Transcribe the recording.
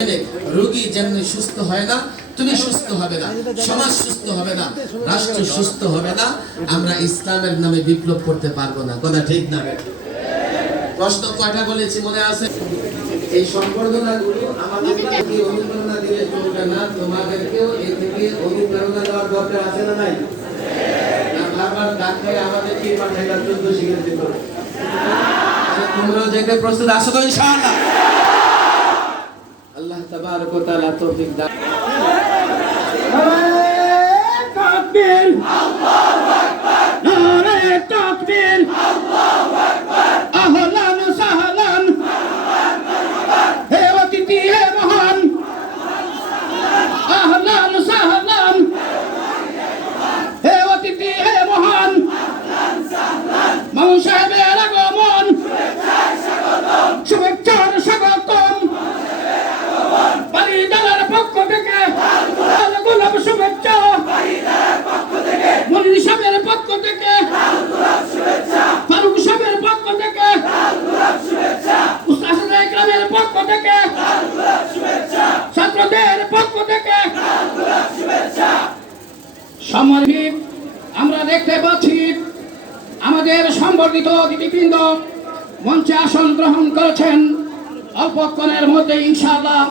রোগী যেমনি সুস্থ হয় না, তুমি সুস্থ হবে না, সমাজ সুস্থ হবে না, রাষ্ট্র সুস্থ হবে না, আমরা ইসলামের নামে বিপ্লব করতে পারবো না। কথা ঠিক না? প্রশ্ন কয়টা বলেছি মনে আছে? এই সম্বর্ধনাগুলো আমাদেরকে অনুপ্রেরণা দিলে চলবে না, তোমাদেরকেও এ থেকে অনুপ্রেরণা দেওয়ার দরকার আছে না নাই? না বারবার ডাক্তার আমাদেরকে পাঠাইলা 14 শিক্ষার্থী করে। তোমরাও যেতে প্রস্তুত আছো তো ইনশাআল্লাহ? আল্লাহ তাবারক ওয়া তাআলা তৌফিক দান। তাকবীর, আল্লাহু আকবার, নারে তাকবীর, আল্লাহু আকবার, আহলান সাহলান, হে অতিথি হে মহান, আহলান সাহলান, হে অতিথি হে মহান, মামুন সাহেবের আগমন, শুভেচ্ছার স্বাগতম, বাড়িদারের পক্ষ থেকে গোলাপ শুভেচ্ছা, মনির সাহেবের পক্ষ থেকে, ফারুক সাহেবের পক্ষ থেকে, উস্তাদ ইকরামের পক্ষ থেকে, ছাত্রদের পক্ষ থেকে সম্মানিত আমরা দেখতে পাচ্ছি আমাদের সম্বর্ধিত অতিথিবৃন্দ মঞ্চে আসন গ্রহণ করেছেন। অল্পক্ষণের মধ্যে ইনশাআল্লাহ